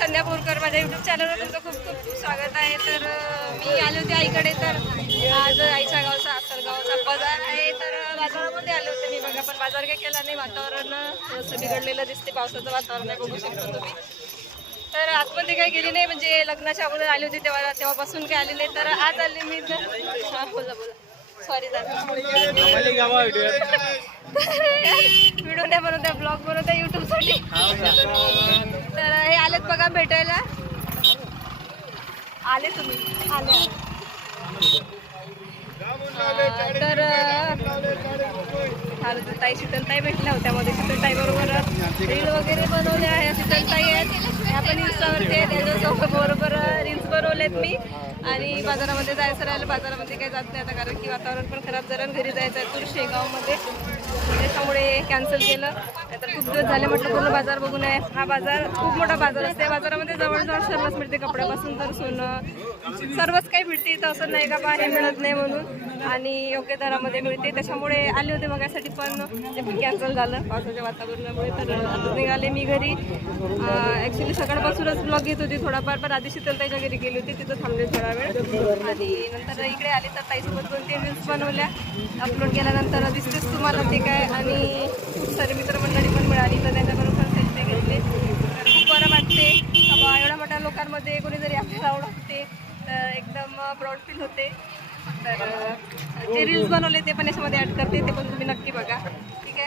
संध्या बोरकर, माझ्या युट्यूब चॅनलवर तुमचं खूप खूप खूप स्वागत आहे. तर मी आले होते आईकडे, तर आज आईच्या गावचा आसरगावचा बाजार आहे, तर बाजारामध्ये आले होते मी. बघा, पण बाजार काही केला नाही, वातावरण थोडंसं बिघडलेलं दिसते, पावसाचं वातावरण आहे, बघू शकता तुम्ही. तर आतमध्ये काही गेली नाही, म्हणजे लग्नाच्या अगोदर आली होती तेव्हापासून काही आली नाही. तर आज आली मी, तर बोला बोला, सॉरी दादा. व्हिडिओ नाही बनवत्या, ब्लॉग बनवत्या युट्यूबसाठी. तर हे आलेत बघा भेटायला. आले तुम्ही, आले. तर ताई शीतलताई भेटल्या होत्या मध्ये. शीतलताई बरोबर रील वगैरे बनवले आहे. शीतलताई आहेत, ह्या पण इंस्टावरती आहेत, त्याच्यासोबत बरोबर रील्स बनवलेत मी. आणि बाजारामध्ये जायचं राहिलं, बाजारामध्ये काही जात नाही आता, कारण की वातावरण पण खराब झालं. घरी जायचं आहे तूर शेगावमध्ये, त्याच्यामुळे कॅन्सल केलं. नाहीतर खूप दिवस झाले म्हटलं पूर्ण बाजार बघून आहे. हा बाजार खूप मोठा बाजार असते, बाजारामध्ये जवळजवळ सर्वच मिळते, कपड्यापासून तर सोनं सर्वच काही मिळते. इथं असं नाही का बाहेर मिळत नाही म्हणून, आणि योग्य दरामध्ये मिळते. त्याच्यामुळे आले होते बघायसाठी, पण ते पण कॅन्सल झालं पावसाच्या वातावरणामुळे. तर आता निघाले मी घरी. ॲक्च्युली सकाळपासूनच ब्लॉग घेत होती थोडाफार, पण आधी शीतलताईच्या घरी गेली होती, तिथं थांबले थोडा वेळ. आणि नंतर इकडे आले, तर ताईसोबत 2-3 रील्स बनवल्या. अपलोड केल्यानंतर दिसतेच तुम्हाला ते काय. आणि खूप सारे मित्रमंडळी पण मिळाली, तर त्यांच्याबरोबर सेल्फी घेतले. तर खूप बरं वाटते, एवढ्या मोठ्या लोकांमध्ये कोणीतरी आपल्याला ओळखते, तर एकदम प्राऊड फील होते. तर जे रील्स बनवले ते पण याच्यामध्ये ॲड करते, ते पण तुम्ही नक्की बघा, ठीक